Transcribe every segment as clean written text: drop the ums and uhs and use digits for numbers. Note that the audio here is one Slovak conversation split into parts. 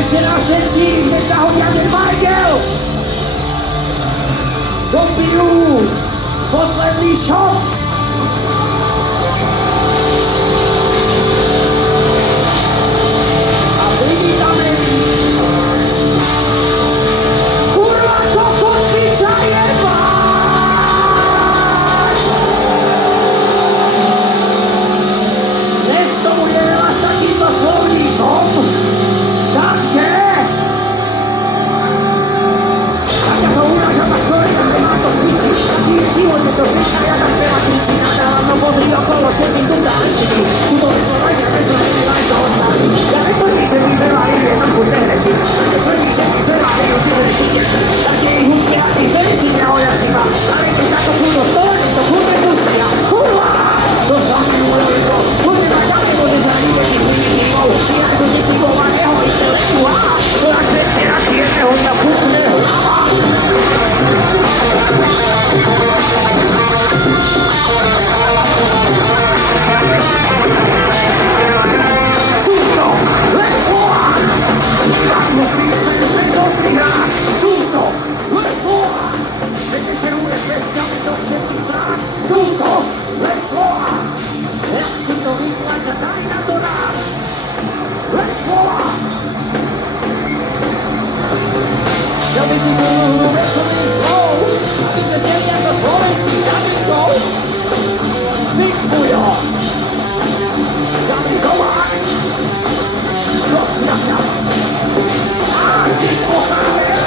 ešte na všetkých, nech zahodia ten Michael! Dopijú posledný shot! A privítame kurva Kokotviča jebať! Dnes to bude veľa s takýmto slovníkom, takže takáto uražavá Slovenia nemá to v piči. Taký je život, je to všetká jaká speva kričí. Nadávam, no pozri okolo, všetci sú záležití. Sú to slova, že nezmení vás to ostali. Ja netvrdím, že my sme mali v jednom kuse hrešiť. Netvrdím, že my sme mali oči hrešiť. Takže ich hudbe a tých vecí nehoja živa. Ale keď za to kurvo stole, to kurve pustia. Kurva! To sa mi urobilo. Kurve ma tam nemôže zraniť tých primitivov. Ty ako disipovaného intelektua. To jak presne na jedného dňa pukne hlava. Sú to len slova. Jasno písme bez ostrých rán. Sú to len slova. Keď šeruje peskami do všetkých strán. Sú to len slova. Jak si to vytlača, daj na to nám. Len slova. Chcel by si kurvu veselých slov, aby sme zjeli ako slovenských tabíkov. Vykujo! Zavri zovák! Do šľapňa! A ty pochávie!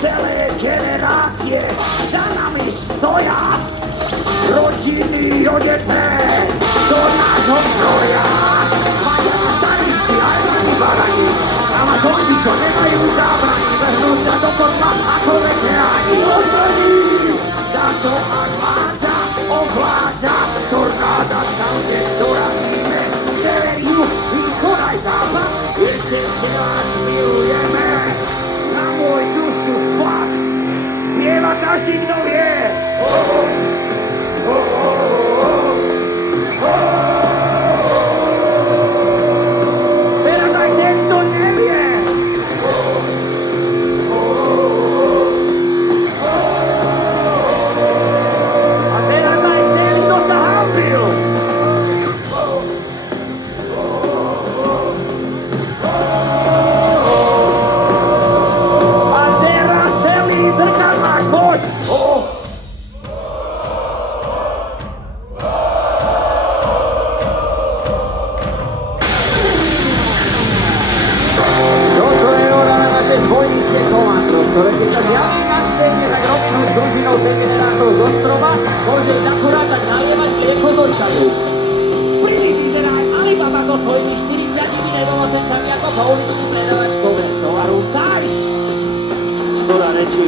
Celé generácie za nami stoja. rodiny odete do nášho kroja. Majú staríci aj mladí barani, Amazonky, čo nemajú zábrani, vrhnúť sa do kotla ako veteráni. Ozbrojí, táto armáda ovláda tornáda tam, kde dorazíme. Sever, juh, východ aj západ, viete, že vás milujeme. Na môj dušu fakt, spieva každý, kto vie. Teraz aj ten, kto nevie. A teraz aj ten, kto sa hambil. A teraz celý zrkadláč, poď. Toto je hora na naše zbojnícke komando, ktoré keď sa zjaví na scéne, tak Robin Hood s družinou degenerátov z ostrova môže akurát tak nalievať mlieko do čaju. Pri nich vyzerá aj Alibaba so svojimi 40 nedovozencami ako pouličný predavač kobercov a rumcajs. Škoda rečí.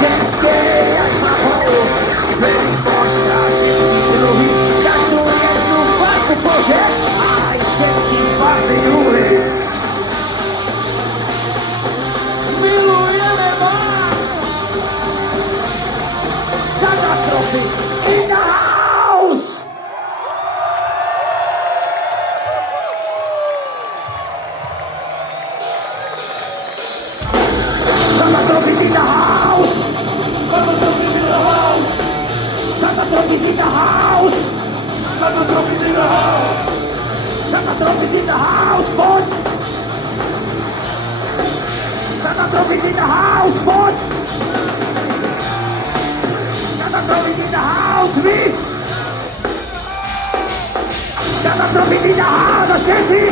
Ženské jak mahou, zverí možná všetky druhy, každú jednu farbu Bože, aj všetky farby druhy. Milujeme vás! Katastrofist in the house! Katastrofist in the house! Katastrofist in the house! Katastrofist in the house! Katastrofist in the house! Katastrofist in the house, poď! Katastrofist in the house, poď! Katastrofist in the house, vy! Katastrofist in the house, a všetci!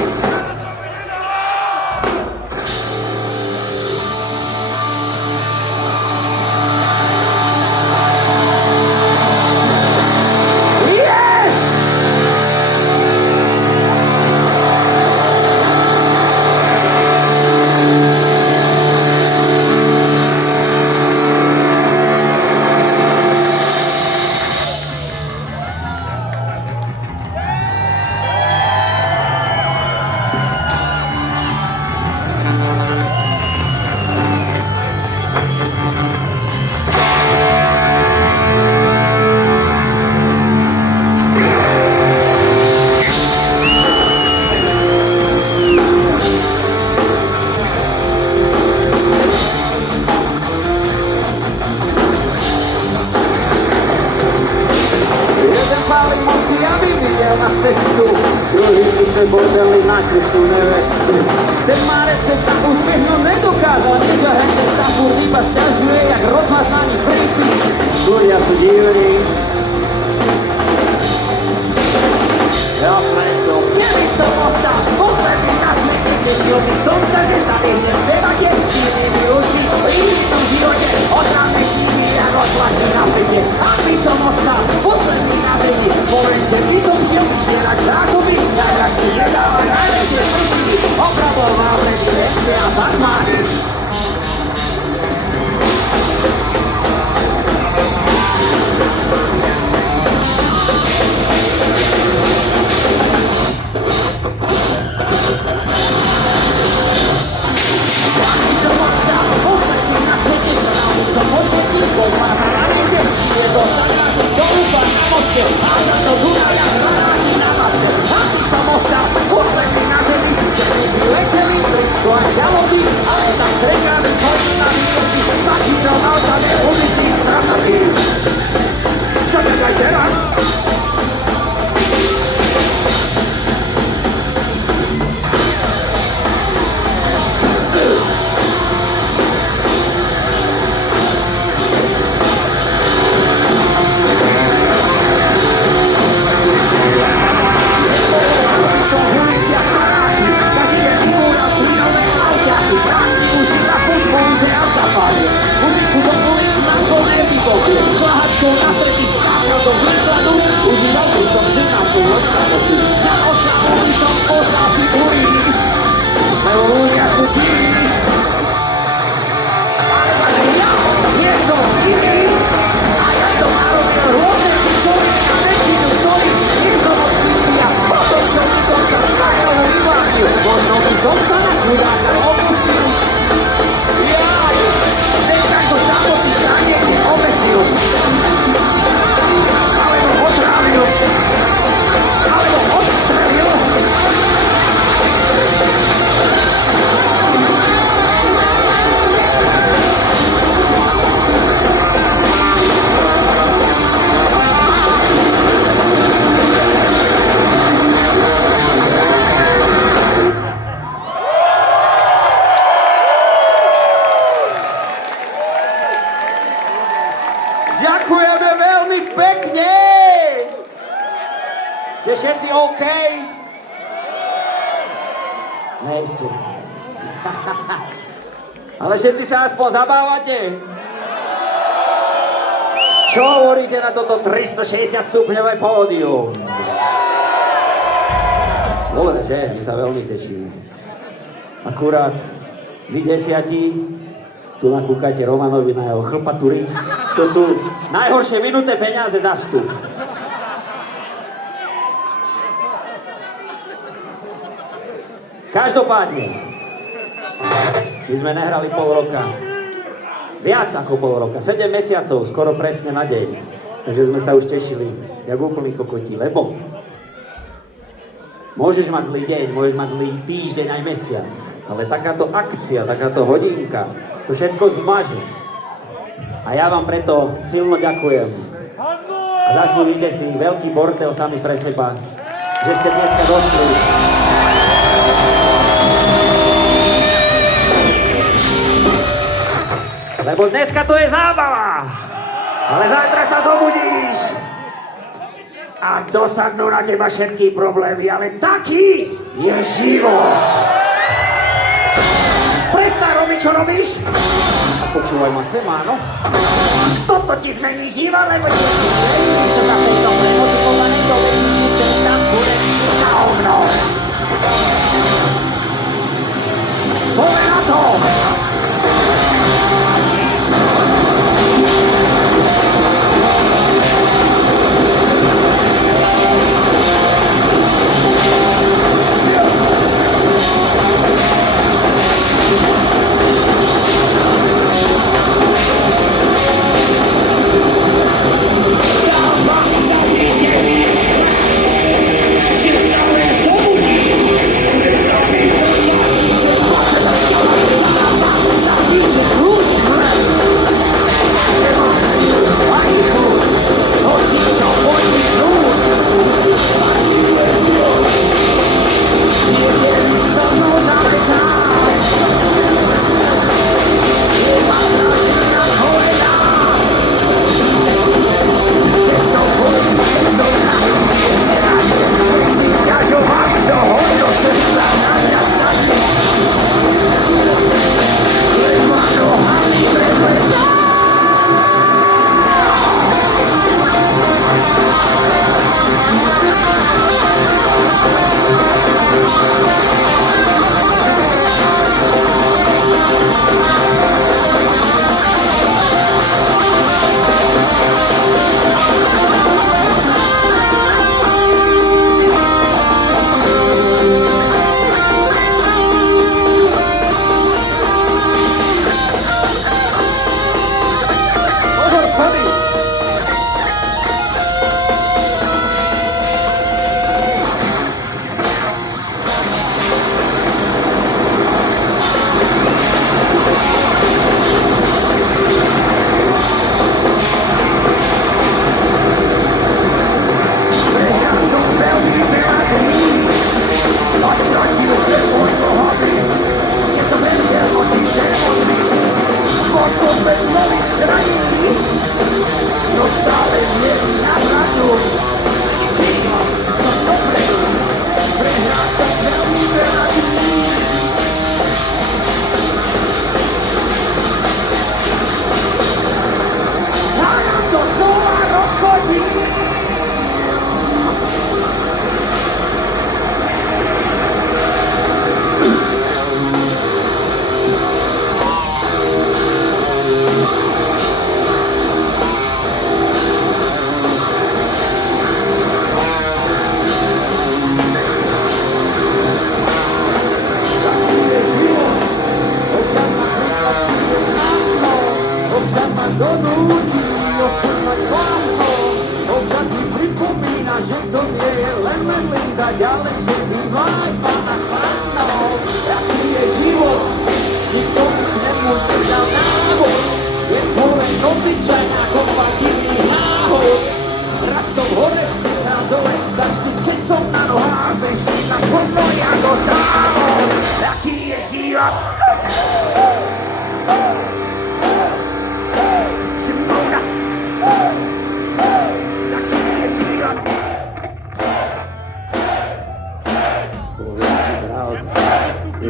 Na cestu, druhý si chce bordely, našli tú nevestu. Ten má recept na úspech, no nedokázal nič a hente sa furt iba sťažuje, jak rozmaznaný prípič. Ľudia sú divní. Ja preto, keby som ostal posledný na svete, tešil by som sa, že sa vyhnem v debate. Divnými ľudí, v inom živote, otravné šímy, ako tlakne na pete. Ak by som ostal posledný na svete, poviem, že by som šiel vyčierať zásoby, najdražšie jedávať najlepšie prstky, opravoval prezidentské a farmáry. Ste všetci OK? Nejste. Ale všetci sa aspoň zabávate? Čo hovoríte na toto 360 stupňové pódium? Dobre, že? My sa veľmi tešíme. Akurát vy 10 tu nakúkate Romanovi na jeho chlpatú ryť. To sú najhoršie minuté peniaze za vstup. Každopádne, my sme nehrali pol roka. Viac ako pol roka. 7 mesiacov, skoro presne na deň. Takže sme sa už tešili, jak úplný kokoti, lebo môžeš mať zlý deň, môžeš mať zlý týždeň aj mesiac, ale takáto akcia, takáto hodinka, to všetko zmaže. A ja vám preto silno ďakujem. A zaslúžite si veľký bordel sami pre seba, že ste dneska došli. Lebo dneska to je zábava, ale zajtra sa zobudíš a dosadnú na teba všetky problémy, ale taký je život. Prestaň robiť, čo robíš a počúvaj ma sem, áno. Toto ti zmení život, lebo nie si jediný, čo sa v tejto premotivovanej do veci musí tam kurecky na hovno. Spomeň na to!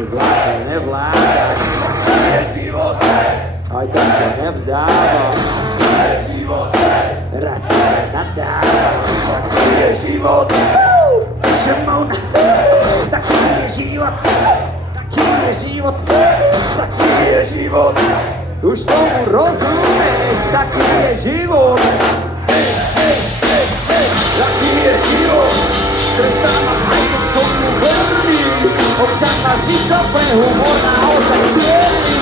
vládze nevládať. Taký je život, Aj tak sa nevzdávam, taký je život, rád sa nadávam. taký je život, Šimon, taký je život, taký je život, taký je život. už tomu rozumieš, taký je život, Taký je život, trestá ma aj keď som mu verný, občas má zmysel pre humor naozaj čierny.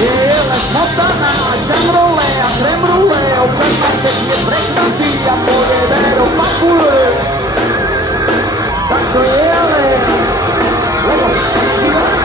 Je len smotaná a šamrole a tremrule, občas ma pekne prekvapí a pojede do papule. Tak to je ale, lebo život.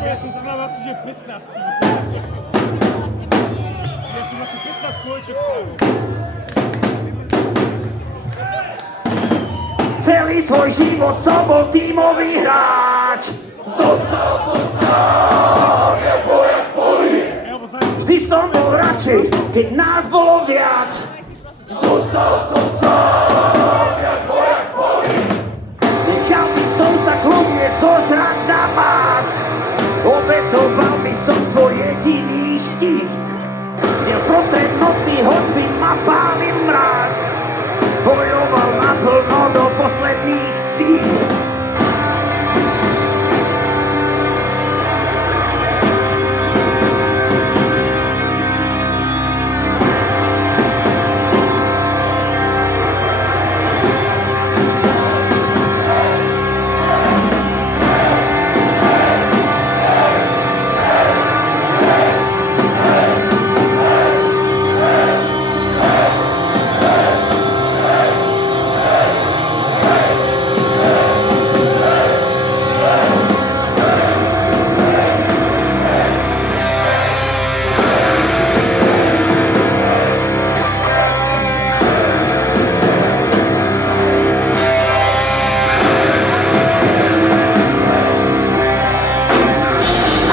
Ja som znamenal asi, že 15. Ja som asi 15 kôleček spravil. Celý svoj život som bol tímový hráč. zostal som sám, jak vojak v poli. Vždy som bol radšej, keď nás bolo viac. Zostal som sám, jak vojak v poli. Nechal by som sa kľudne zožrať za vás. Obetoval by som svoj jediný štít. Kde vprostred noci, hoď by ma pálil mráz. Bojoval naplno do posledných síl.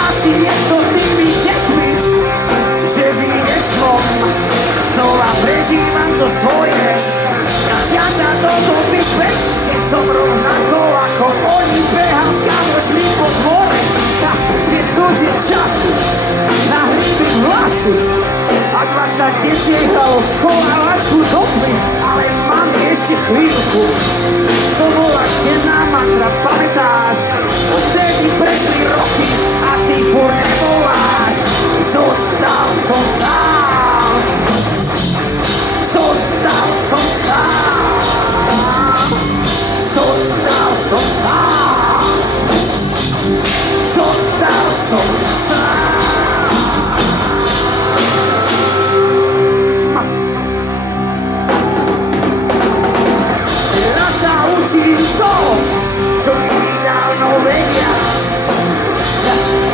Asi je to tými deťmi, že s ich detstvom znova prežívam to svoje. Vracia sa do doby späť, keď som rovnako ako oni behal s kamošmi po dvore. Kde sú tie časy na hríby vlasy a 20 detí hralo skolávačku do tmy, ale mám ešte chvíľku. To bola temná mantra, pamätáš? Odtedy prešli roky a ty furt nevoláš. Zostal som sám. Zostal som sám. Zostal som sám. Zostal som sám. Teraz sa učím to, čo iní dávno vedia.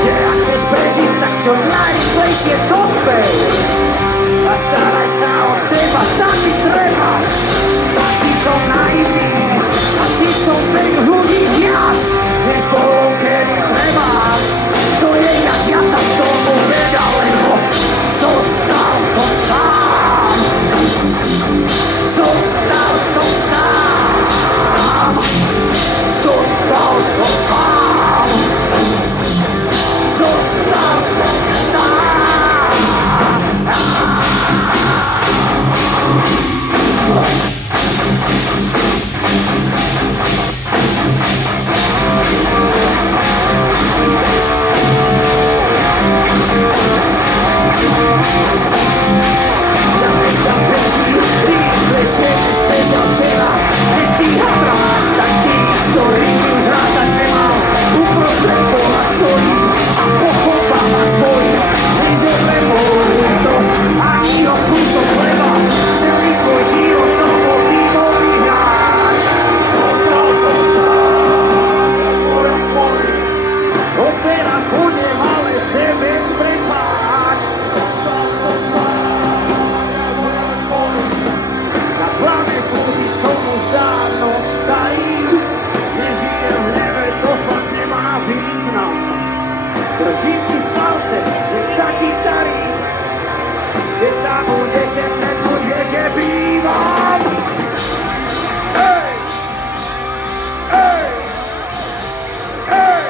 Ak chceš prežiť, tak čo najrýchlejšie dospej. A staraj sa o seba, tak mi treba. Asi som naivný, asi som veril ľudí viac, než bolo kedy treba. To je jak ja, tak tomu veda, lebo zostal som sám. Zostal som sám. Zostal som sám. Zostal som sám. Ťa dneska beží rýchlejšie, než bežal včera. Nestíha trvať, tak tých, ktorých už rátať nemá. držím ti palce, nech sa ti darí. Keď sa budeš chcieť stretnúť, vieš, kde bývam. Hej! Hej! Hej!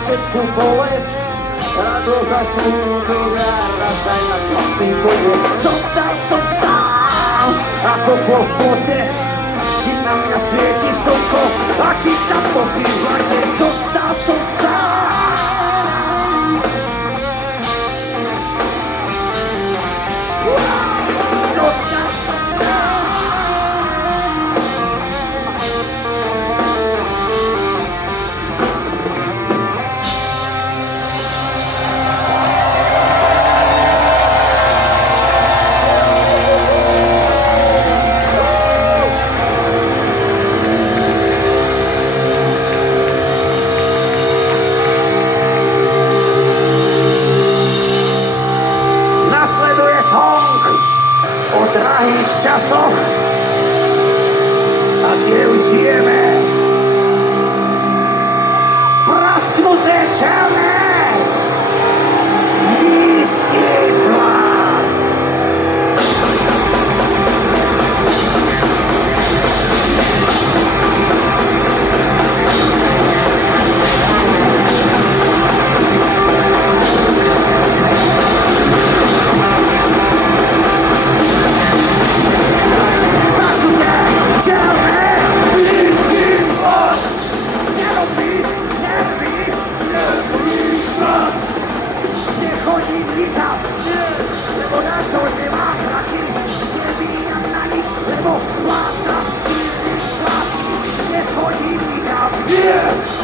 Všetku bolesť, radosť a smútok a raz aj na krásny koniec. Zostal som sám, ako bol v plote, či na mňa svieti slnko a či sa topí v lete. Zostal som sám. Zostal som sám. Časoch a tie už žijeme. Prasknuté čelné, nízky plat. Čelné, nízky plat. Nerobí, nerví, nechodím nikam, lebo na to nemám prachy. Nebíjam na nič, lebo splácam skýrny sklad. Nechodím nikam,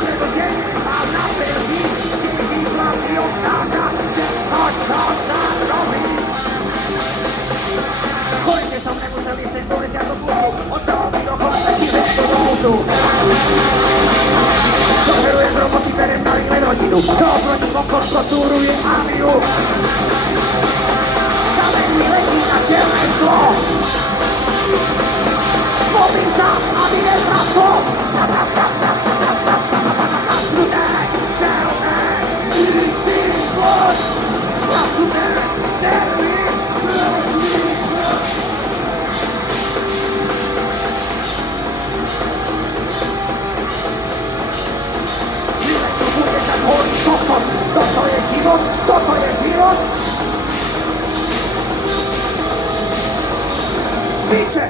pretože nemám na benzín. Keď výplavný odchádza, všetko čo zarobím. Konečne som nemusel ísť ten policiát do pusu. Od celého do konca ti večko do pusu. Šoferujem z roboty, berem na len rodinu. To oproti konkorskotúru je armiu. Kameň mi letí na čelné sklo. Modlím sa, aby neprasklo. Prasknuté, čelné, nízky plat. Prasknuté, nervy. Bude sa zhoriť kokot, toto je život, toto je život. Piče!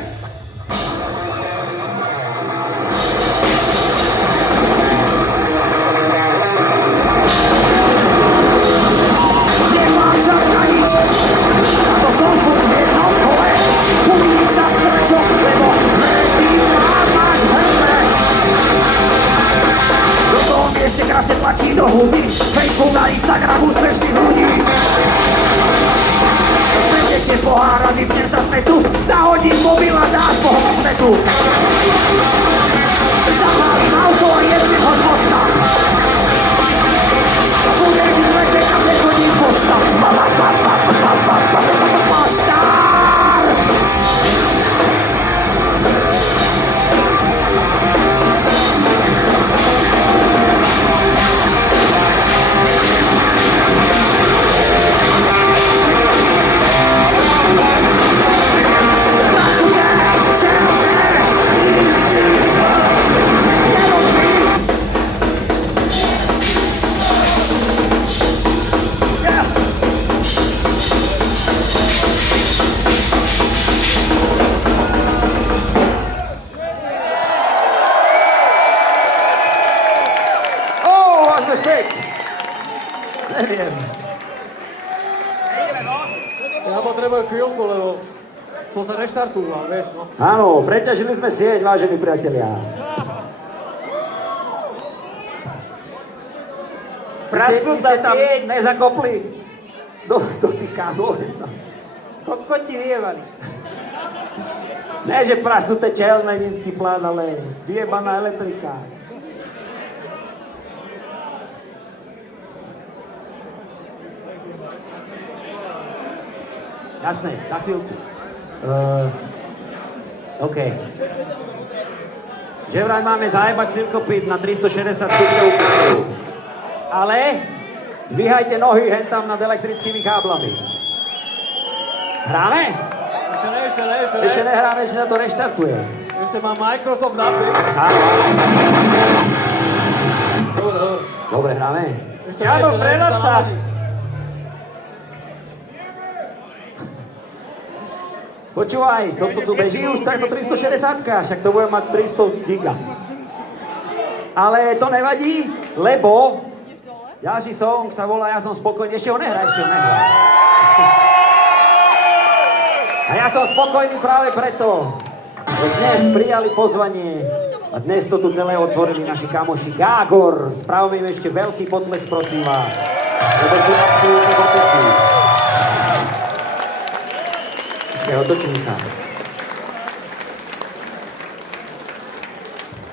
Nemám čas na nič, a to som furt v jednom kole. Uvidím sa prečo, lebo veľký plán máš v hrbe. Do toho mi ešte krásne tlačí do huby Facebook a Instagram úspešných ľudí. Spätečie pohár a vypnem sa z netu. Zahodím mobil a dá s Bohom svetu. Zapálim auto a jednem ho z mosta. Budem žiť v lese, kam nechodím pošta. Poštár! Neviem. Ja potrebujem chvíľku, lebo som sa reštartoval, vieš, no. Áno, preťažili sme sieť, vážení priatelia. Prasnúca Vy ste tam sieť. nezakopli do tých káblov. Kokoti vyjebali. Ne, že prasnuté čelné nízky plán, ale vyjebaná elektrika. Jasné, za chvíľku. OK. Že vraj máme zajebať silkopit na 360 stupňov káblu. Ale dvíhajte nohy hentam nad elektrickými káblami. Hráme? Ešte nehráme, že sa to reštartuje. Ešte má Microsoft update. Áno. Dobre, hráme. Áno, prenoca. Počúvaj, toto tu beží už takto 360, však to bude mať 300 giga. Ale to nevadí, lebo ďalší song sa volá Ja som spokojný, ešte ho nehrá. A ja som spokojný práve preto, že dnes prijali pozvanie a dnes to tu celé otvorili naši kamoši Gágor. Spravíme im ešte veľký potles, prosím vás, lebo sú absolútne poteční. Otočím sa.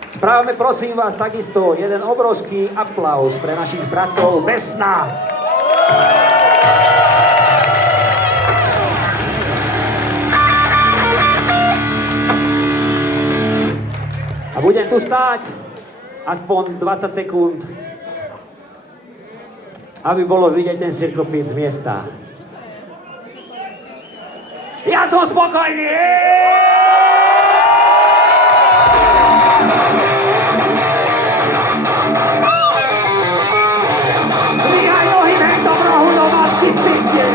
Správame, prosím vás, takisto jeden obrovský aplauz pre našich bratov bez sna. A budem tu stáť aspoň 20 sekúnd, aby bolo vidieť ten cirkopít z miesta. Ja som spokojný! Dvíhaj nohy hentom rohu do matky piče!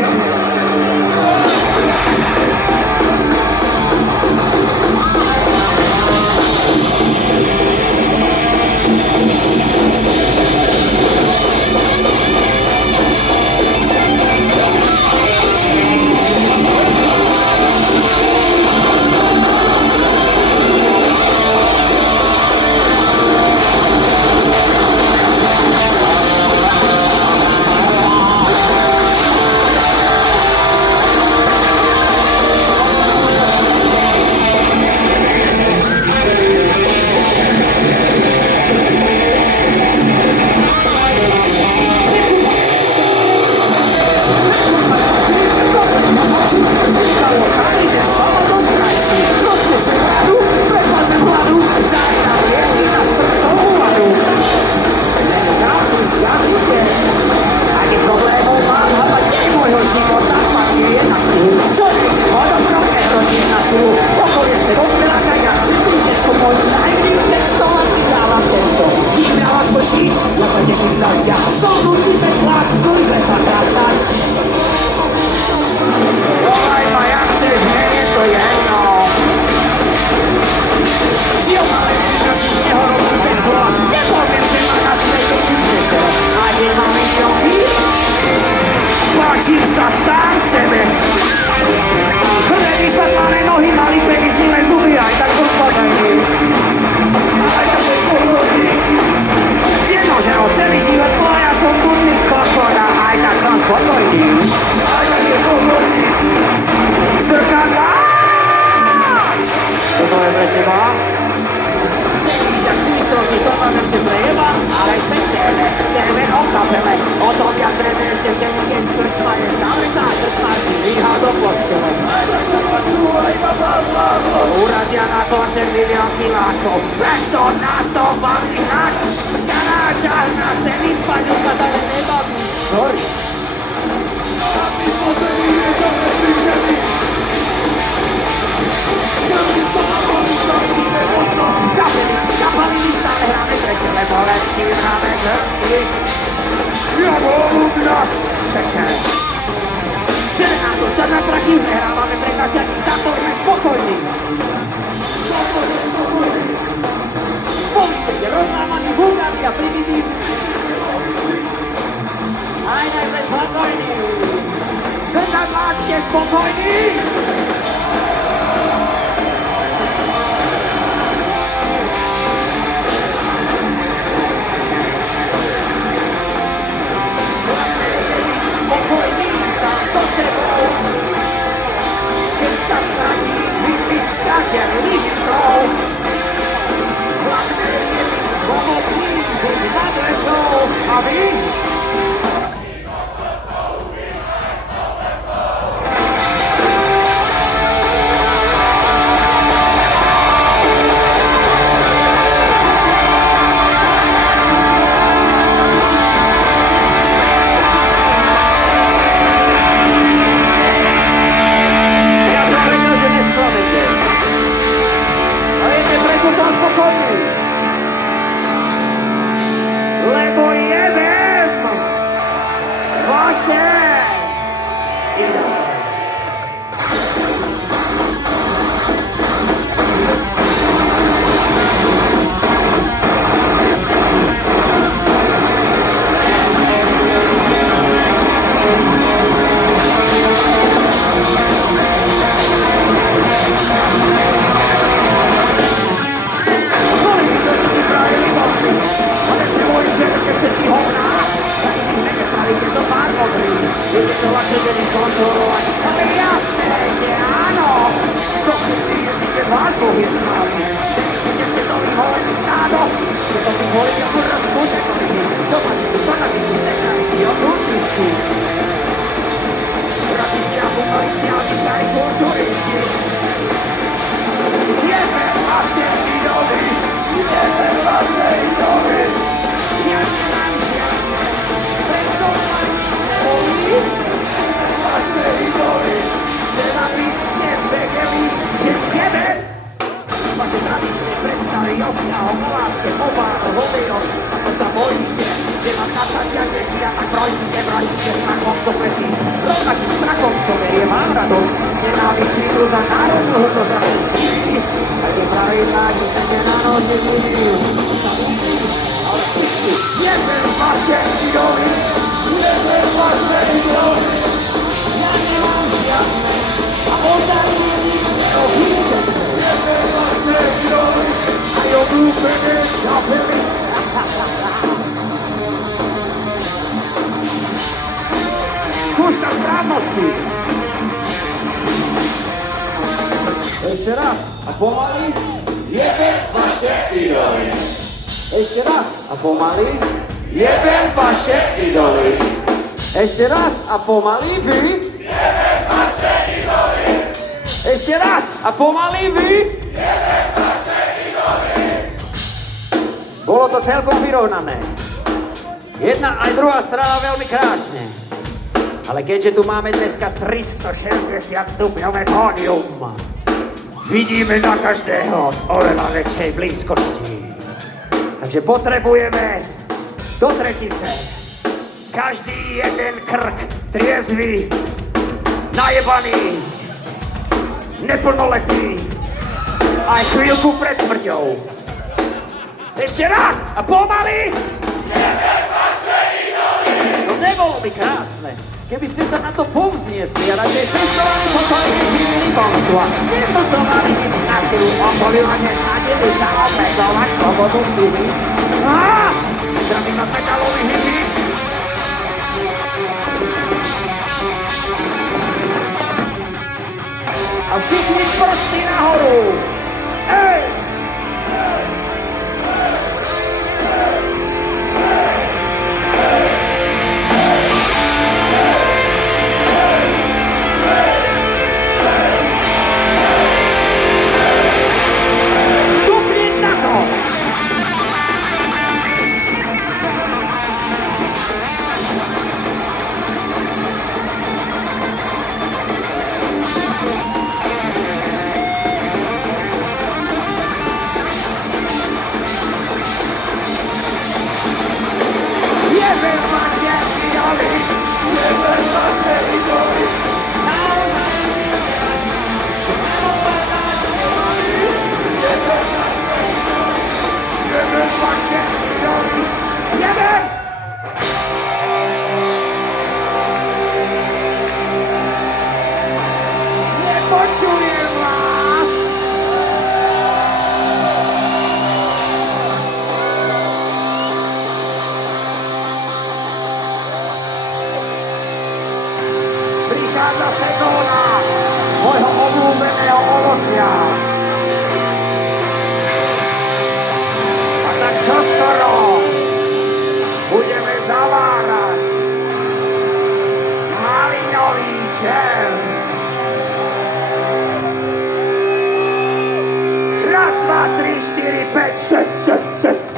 Uradia na koncert milión kilákov, preto nás to baví hrať. Ja nášach na zemi spať, už ma sa nebaví. Sorry. Kapeliny stále hráme prečo, lebo len si hráme hrstky. Ja volúb nás všeše. Čere nám to čas na prachy, už nehrávame pre 20, za to sme spokojní. Politik je rozlámaný, vulgárny a primitívny. spokojní? Spokojný sám so sebou, keď sa stratí vypiť kažiar lyžicou. Hlavné je byť svobodný, byť nad vecou. A vy? Prečo som spokojný? Lebo jebem vaše idoly. Všetky hovná, taký tu nespravíte zo pár modrý. Viete to vaše vedy kontrolovať, ale jasné, že áno. To všetky jedný, keď váš Boh je správny. Vidíte, že ste nový volený stádo, že som tým volení ako raz budete. Domáci, fanatici, sektarici, okultisti. Rasisti a futbalisti, alničkári, kulturisti. Jebem vaše idoly, jebem vaše idoly. Ja nemám žiadne, preto ma nič nebolí. Vaše idoly, chcem, aby ste vedeli, že jebem vaše tradičné predstavy o vzťahoch, o láske, o bánoch, o dejoch. A to sa bojíte, že vám natásia deti a tak brojníte strachom zopretý. Rovnakým strachom, čo berie vám radosť, nenávist skrytú za národnú hodnosť a som živý. A tie pravidlá, čo chcete na noc nebudí, to sa budí. Ale piči, jebem vaše idoly, jebem vaše idoly. Ja nemám žiadne a ozaj mi nič neobíde. Jebem vaše idoly, aj obľúbené kapely. Skúška správnosti. Ešte raz a pomaly, jebem vaše idoly. Ešte raz a pomaly, jebem vaše idoly. Ešte raz a pomaly vy, jebem vaše idoly. Ešte raz a pomaly vy, jebem vaše idoly. Bolo to celkom vyrovnané. Jedna aj druhá strana veľmi krásne. Ale keďže tu máme dneska 360 stupňové pódium, vidíme na každého z oveľa väčšej blízkosti. Takže potrebujeme do tretice každý jeden krk triezvy, najebaný, neplnoletý, aj chvíľku pred smrťou. Ešte raz a pomaly! Jebem vaše idoly! No nebolo by krásne, keby ste sa na to povzniesli a radšej pestovali pokojne živili bonstva. Nevnúcovali nič na silu okolí a nesnažili sa obmedzovať slobodu vtedy. Zdravím vás metalový hippie! A všichni prsty nahoru! Ej! emóciách. A tak čoskoro budeme zavárať malinový čel. Raz, dva, tri, štyri, päť, šesť.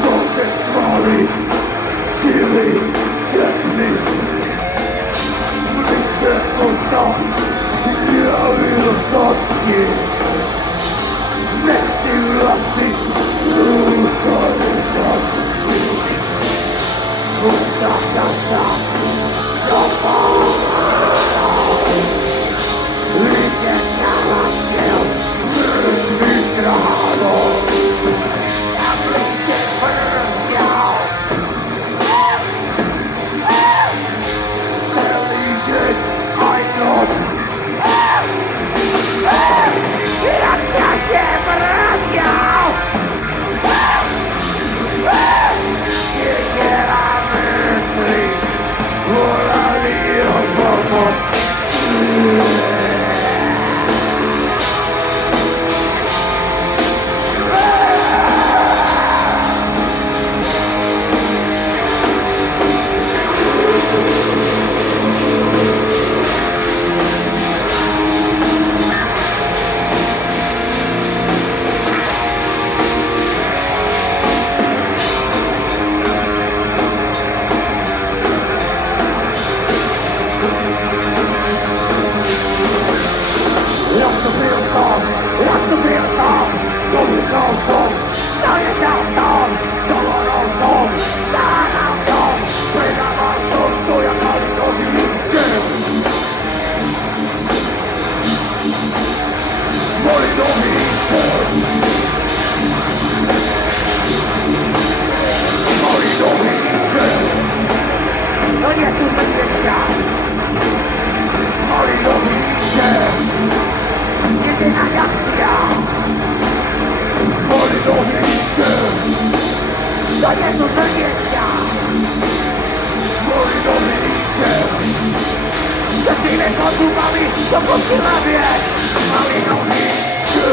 Boże sławy, siły, ciepły. Liczę posąg, białej kości. Niech ty losy, półtory kości. Pusta kasza, lidzie na łaskiel, mrtwy trawą. Cię rozwiał. Cały dzień, a i noc. Jak się rozwiał. Dziedziela mrtwy, wolali o pomoc. To nie są serduszka. Moi lubicie. Jedyna akcja. Moi lubicie. To nie są serduszka. Moi lubicie. Szczęśliwe konsumami są poskurlawie. Moi lubicie.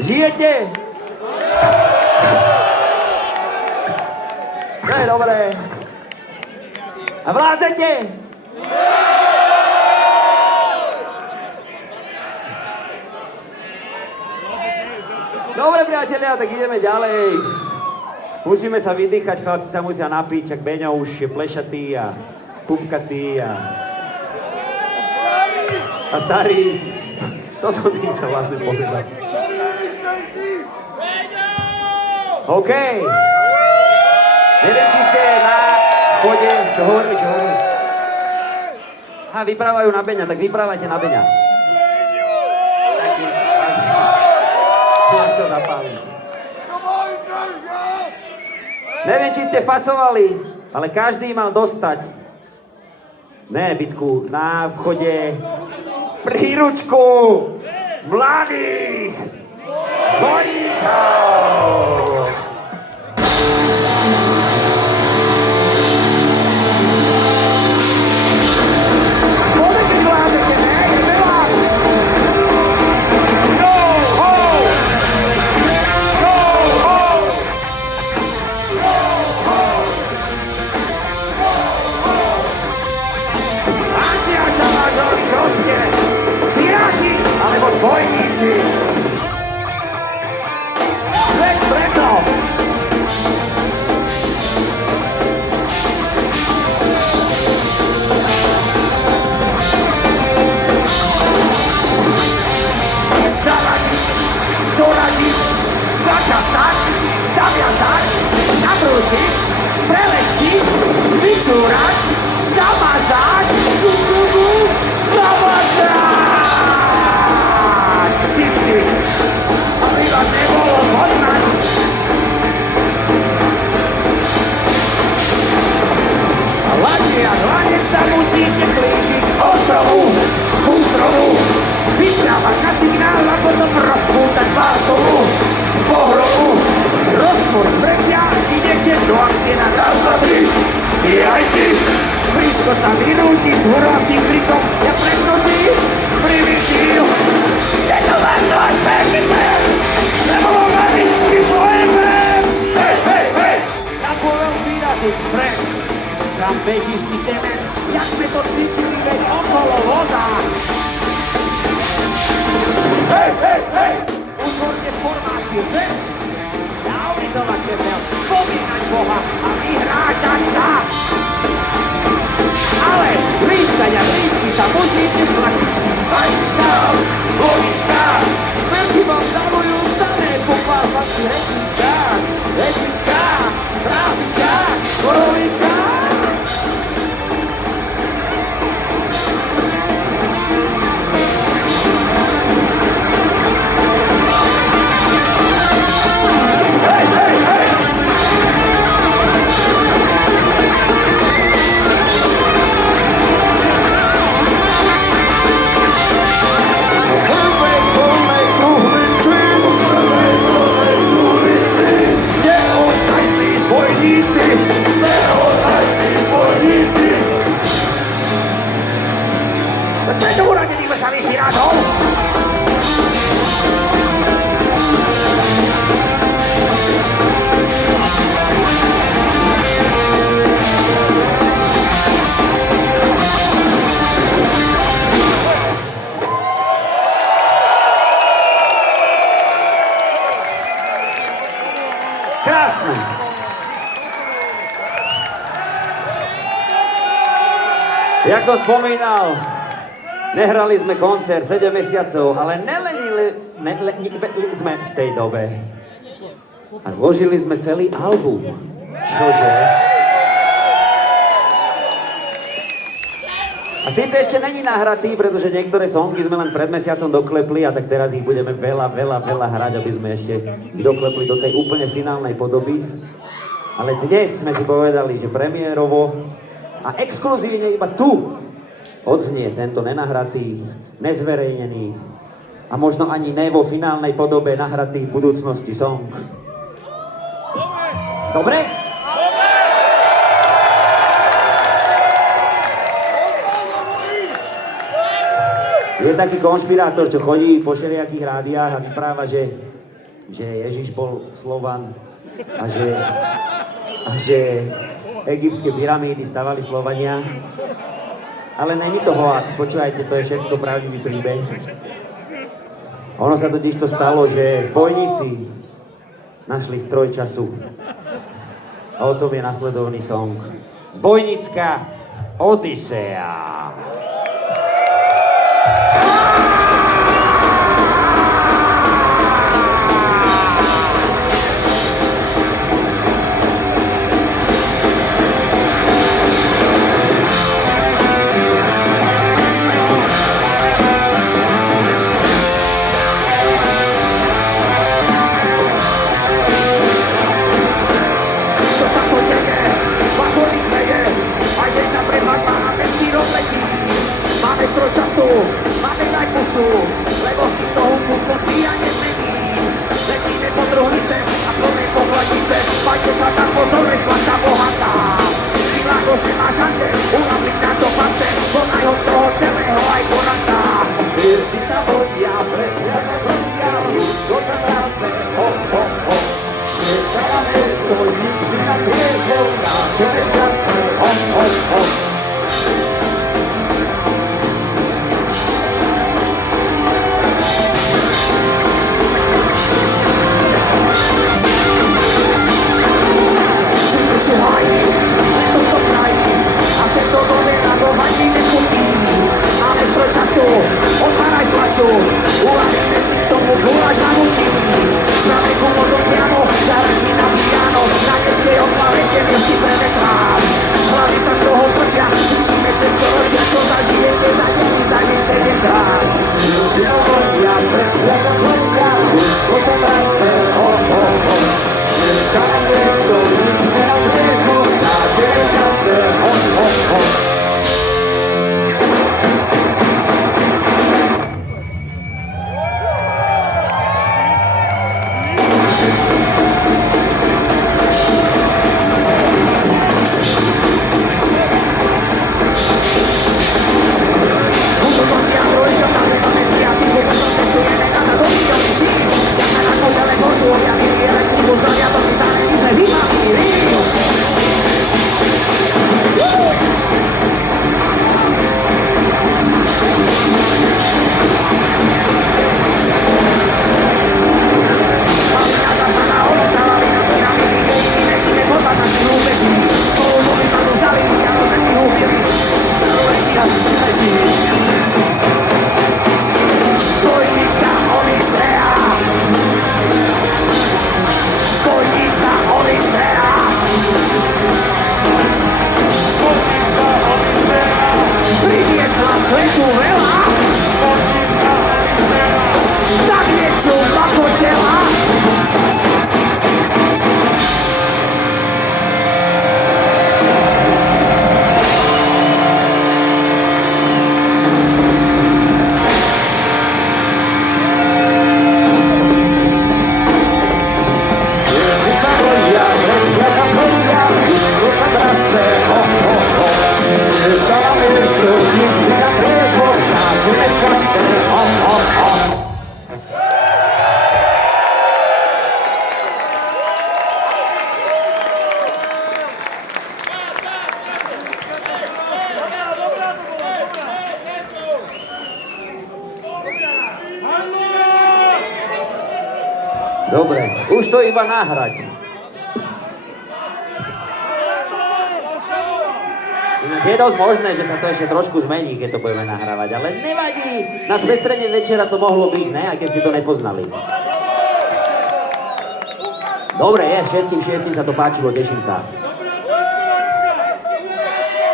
Žijete? To je dobré. A vládzete? Dobre, priatelia, tak ideme ďalej. Musíme sa vydýchať, chlapci sa musia napiť, čak Beňo už je plešatý a pupkatý a starý. To som tým chcel vlastne povedať. OK. Neviem, či ste na vchode, čo hovorí. Vyprávajú na Beňa, tak vyprávajte na Beňa. Som chcel zapáliť. Neviem, či ste fasovali, ale každý mal dostať, ne bytku, na vchode príručku mladých zvoníkov. Zbojníci! Veď preto! Zavadiť, zoradiť, zakasať, zaviazať, nabrusiť, preleštiť, vyčúrať, zamazať, tú zubu, zamazať. Sitky, aby vás nebolo poznať. Hladne a hladne sa musíte blížiť ostrovu, ku stromu, vyšťávať na signál a potom rozpútať pástovú pohromu. Rozpor prečia, idete do akcie na raz, dva, tri. I aj ty. Blízko sa vyrúti s huralským krikom, ja preknutý, primitív. Je to len tvoj pekný fer, lebo vo maličky pojeme. Hej, hej, hej. Na tvojom výraziť vpred. Tam bežíš ty dement, jak sme to cvičili, veď okolo voza. Hej, hej, hej! Utvorte formáciu, zem! Naulizovať sebel, spomínať Boha a vyhrážať sa! Ale líškať a líšky sa musíte šlachtickým vajíčkám, vodičkám! Smerky vám darujú samé po pár sladkých rečičkách, rečičkách, frázičkách, korovičkách! Prečo uradených vrchavých pirátov? Krásne. Jak som spomínal, nehrali sme koncert 7 mesiacov, ale nelenili sme v tej dobe. A zložili sme celý album. Čože? A síce ešte není nahratý, pretože niektoré songy sme len pred mesiacom doklepli a tak teraz ich budeme veľa hrať, aby sme ešte ich doklepli do tej úplne finálnej podoby. Ale dnes sme si povedali, že premiérovo a exkluzívne iba tu odznie tento nenahratý, nezverejnený a možno ani ne vo finálnej podobe nahratý v budúcnosti song. Dobre? Je taký konšpirátor, čo chodí po všelijakých rádiách a vypráva, že Ježiš bol Slovan a že egyptské pyramídy stavali Slovania. Ale není to hoax, počúvajte, to je všetko pravdivý príbeh. Ono sa totiž to stalo, že zbojníci našli stroj času. A o tom je nasledovný song. Zbojnícka Odysea. Máme dať pusu, lebo z týchto hudcov sa zbíja nezmení. Letíme po truhlice a plnej pokladnice, paďte sa tam pozor, šlachta bohatá. Milákoš nemá šance, unaviť nás do pasce, plnajho z toho celého aj poranta. Hviezdy sa bodia, plecia sa prúdia, ľudstvo sa trasne, hop, hop, hop. Nestávame svoj nikdy na triezvo, skáčeme v čase, hop, hop, hop. Máme stroj času, otváraj fľašu, uladíme si k tomu Dobre, už to iba nahrať. Ináč je dosť možné, že sa to ešte trošku zmení, keď to budeme nahrávať, ale nevadí. Na spestrenie večera to mohlo byť, ne? Aj keď ste to nepoznali. Dobre, všetkým 6 sa to páčilo, teším sa.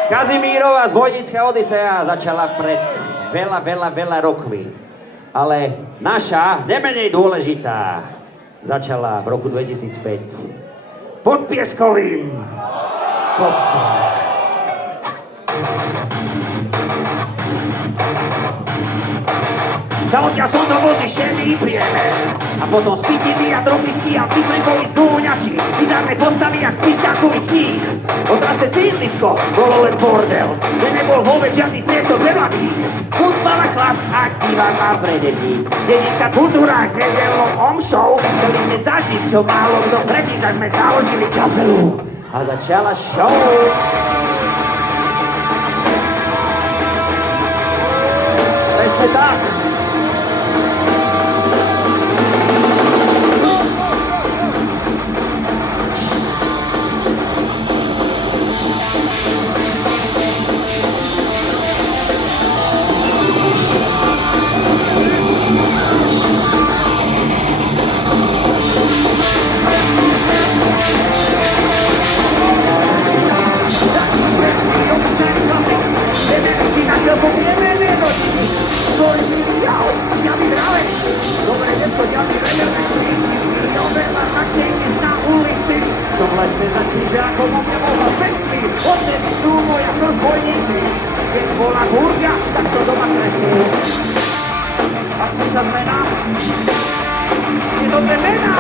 Kazimírova zbojnícka Odysea začala pred veľa rokmi. Ale naša, nemenej dôležitá, začala v roku 2005 pod Pieskovým kopcom. Tam odkiaľ slnco vozí šedý priemer a potom spitiny a drobisti a fiflikoví skúňači, bizarné postavy jak z píšťakových kníh. O trase sídlisko bolo len bordel, kde nebol vôbec žiadny priestor pre mladých. Futbal a chlast a divadlá pre deti, dedická kultúra s nedelnou omšou. Chceli sme zažiť, čo málo kto predtým, tak sme založili kapelu a začala show. Presne tak. Som v lese za čižiakom o mňa mohla vesmír, odtedy sú moja rozbojníci. Keď bola búrka, tak som doma kreslil. Aspoň sa zmená. Je dobre mená.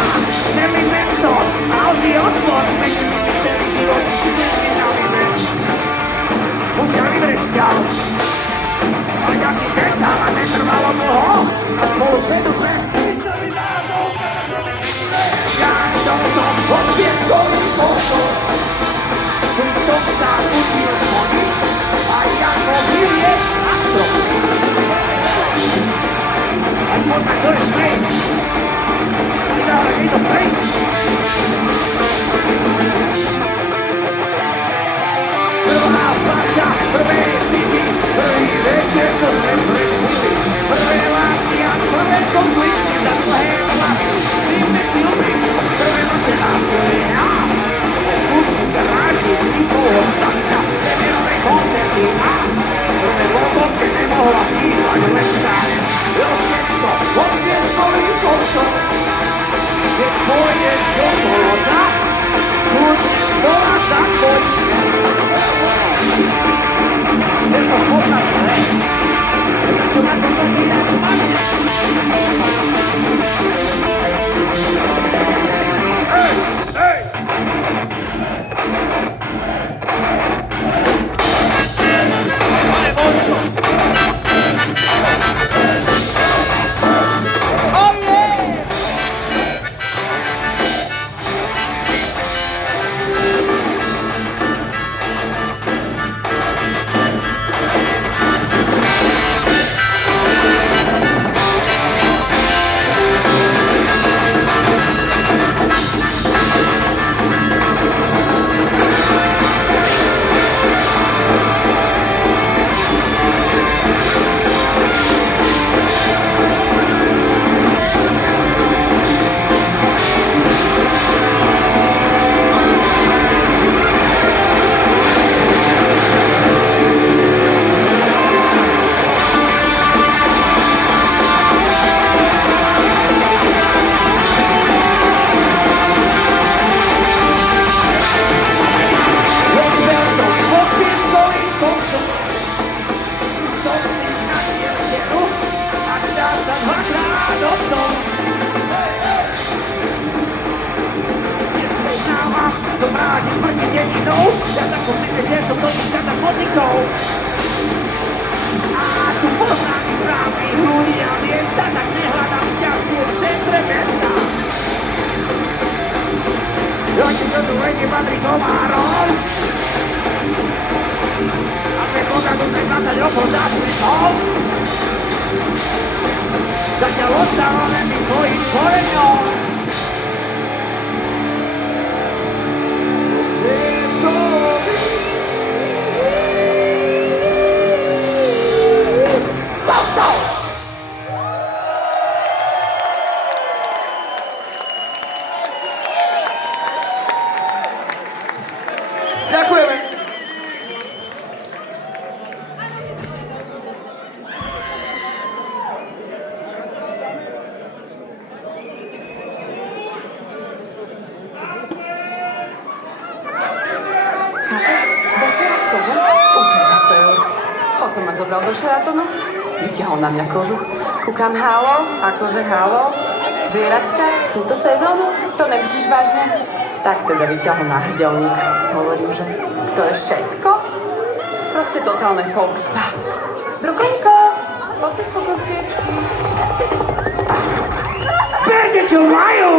Marilyn Manson, Ozzy Osbourne, menili mi celý život, nezmínali men. Už ja vyvrešťal. Ale ďalší mentál a netrvalo dlho. A spolu zvedu sme. Som pod Pieskovým kopcom. Tu som sa učil chodiť a ako vyliesť na strom. Až pozná, kto je šmej. Zahraj, to šmej. Prvá parta, prvé city, prvý večer, čo sme prežili. Prvé lásky a prvé konflikty za dlhé vlasy. Zimné silby. Prvé noce nástroje a skúšky v garáži výkoho takta, premiérové koncerty a prvé logo, keď nemohla chýbať lektár. Jo všetko pod Pieskovým kopcom. Keď pôjdeš okolo tak, kľudne stola za svoj. Chcem sa spoznať svet, čo ma to drží ako magnet. Zobráti smrti dedinou, viac ako manažer som do nich kaca s modlikou. A tu poznám i správnych ľudí a miesta, tak nehľadám šťastie v centre mesta. Ľudí, kto tu vedie, patrí komárom. A dve pozadu 20 rokov zasvitol. Zatiaľ ostávame my svojim koreňom. Táto ma zobral do Sheratonu, vyťahol na mňa kožuch. Kúkam, halo, akože halo, zvieratka, túto sezónu? To nemyslíš vážne? Tak teda vyťahol na hrdelník. Hovorím, že to je všetko? Proste totálne folkspa. Bruklinko, poď si sfúknuť sviečky. Berte, čo majú!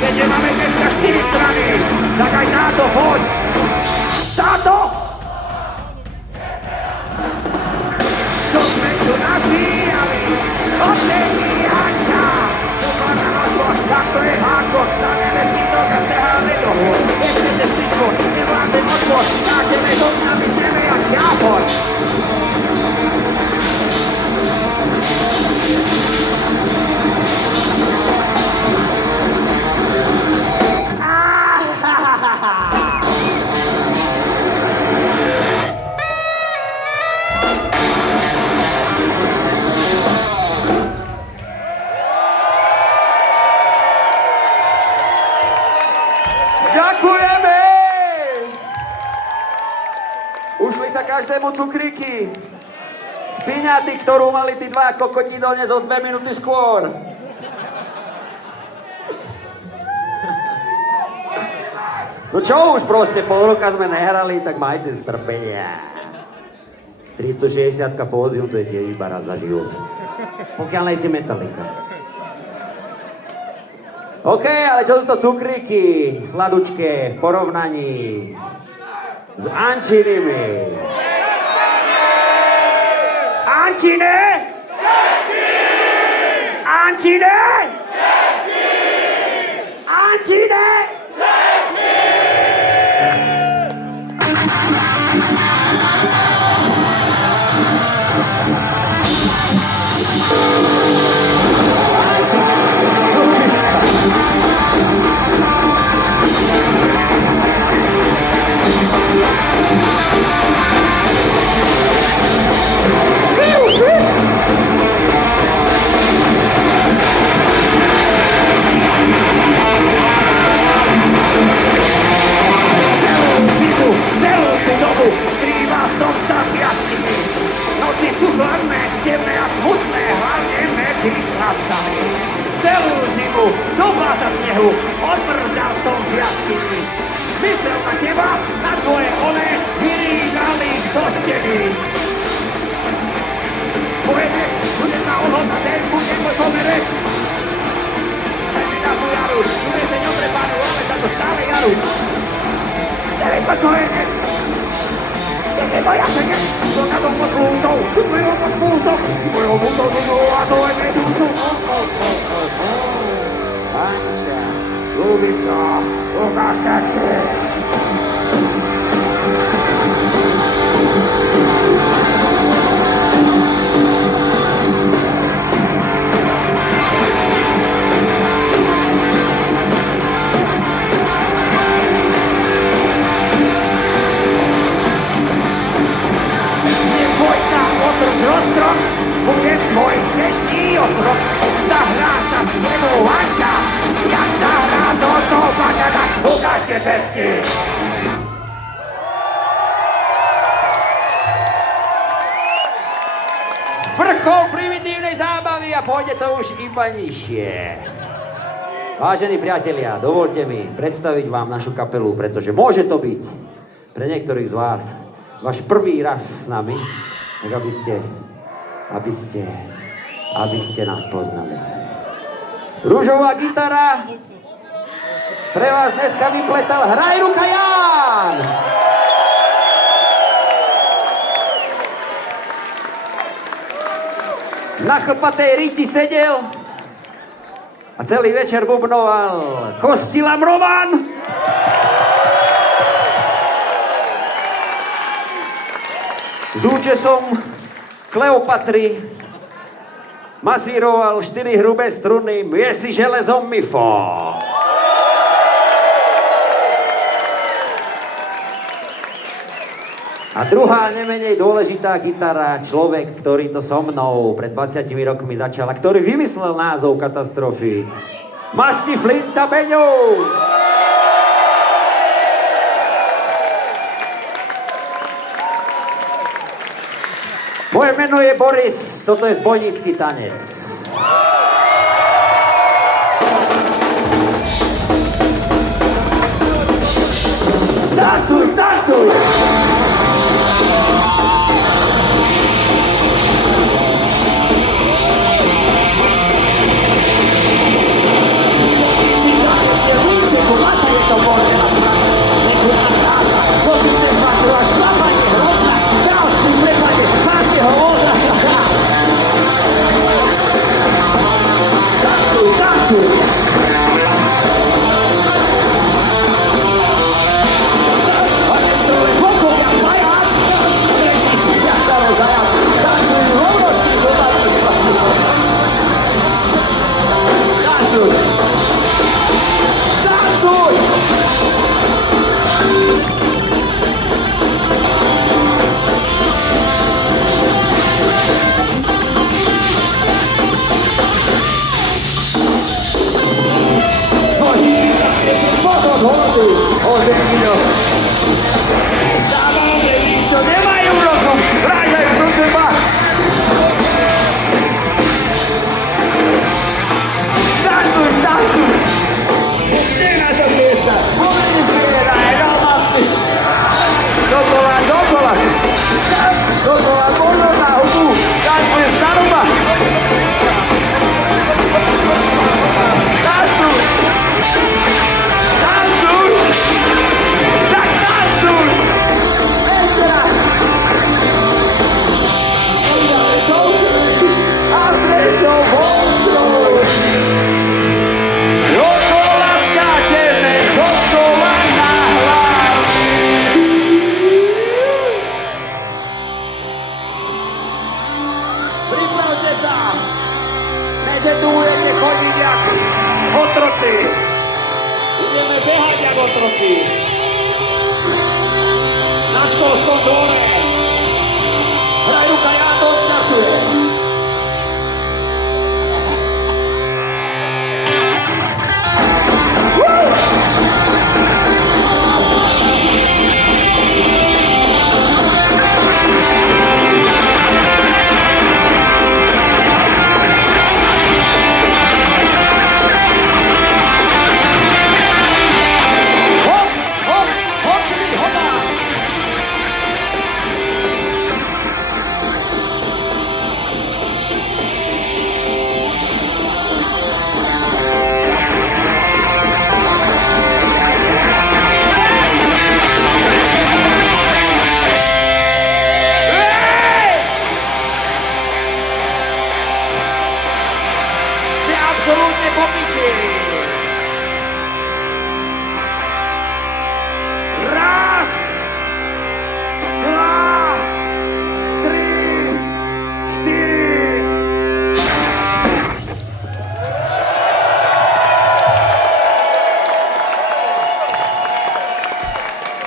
Keďže máme dneska 4 strany, tak aj táto, poď! Táto! Čo sme tu nazbíjali? Ocenívať čas! Cukor na rozbor, tak to je hardcore. Na nebeský tok a strháme do hôr. Ešte cez tritvor, nevládzem odpor. Skáčeme z okna, myslíme jak jáfor. Ďakujeme! Ušli sa každému cukríky. Z piňaty, ktorú mali tí dva kokotní dnes o 2 minúty skôr. No čo už proste, pol roka sme nehrali, tak majte strpenia. 360 pódium, to je tiež iba raz za život. Pokiaľ nejsi Metallica. OK, ale čo sú to cukríky, sladučké, v porovnaní s Ančinými? Ančine? Ančine? Ančine? celú zimu, do pása snehu, odmrzal som v jaskyni. Myslel na teba, na tvoje one, vyrýdali do stedy. Pojedec, bude ma odhod na zem, bude môj pomerec. Chcem mi na tvoj jaru, bude se ňotrepánu, ale táto stále jaru. Chcem mi pokojenec. Chcem mi moja šenec, som na tom pod flúzou, si svojou pod fúzou, si mojou múzou, dúzou a to je medúzou. Anča, ľúbim to, ukáž cecky. Otrč rozkrok, budem tvoj dnešný otrok. Zahrá sa s tebou Anča, jak zahrá s otcom Paťa, tak ukážte cecky. Vrchol primitívnej zábavy a pôjde to už iba nižšie. Vážení priatelia, dovolte mi predstaviť vám našu kapelu, pretože môže to byť pre niektorých z vás váš prvý raz s nami, tak aby ste nás poznali. Ružová gitara pre vás dneska vypletal Hraj ruka Ján! Na chlpatej riti sedel a celý večer bubnoval Kostilam Roman! S účesom Kleopatry masíroval 4 hrubé struny miesi železom Mifo. A druhá, nemenej dôležitá gitara, človek, ktorý to so mnou pred 20 rokmi začal a ktorý vymyslel názov Katastrofy. Masti Flinta Beňov! Moje meno je Boris, toto je zbojnícky tanec. Tancuj, tancuj! že tu budete chodiť jak otroci. Budeme behať jak otroci. Na školskom dvore. Hraj ruka, ja to odštartujem.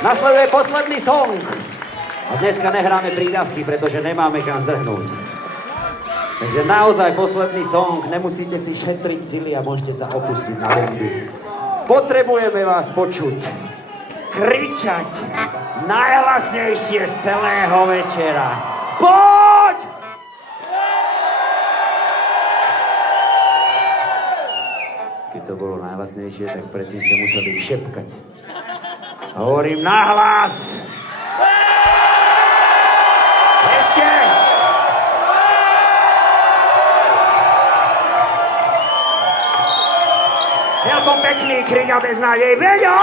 Nasleduje posledný song. A dneska nehráme prídavky, pretože nemáme kam zdrhnúť. Takže naozaj posledný song, nemusíte si šetriť sily a môžete sa opustiť na bomby. Potrebujeme vás počuť, kričať najhlasnejšie z celého večera. Poď! Keď to bolo najhlasnejšie, tak predtým ste museli šepkať. Hovorím nahlas! Ešte! Celkom pekný krik a bez nádej. Veďo!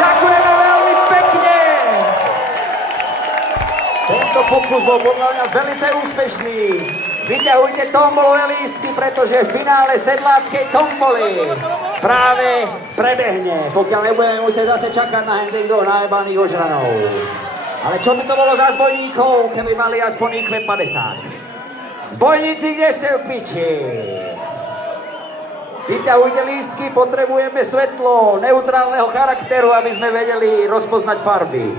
Ďakujeme veľmi pekne! Tento pokus bol podľa mňa veľmi úspešný. Vyťahujte tombolové lístky, pretože v finále sedláckej tomboly práve prebehne, pokiaľ nebudeme musieť zase čakať na handikov najebaných ožranov. Ale čo by to bolo za zbojníkov, keby mali aspoň IQ 50? Zbojníci, kde ste v piči? Vyťahujte lístky, potrebujeme svetlo neutrálneho charakteru, aby sme vedeli rozpoznať farby.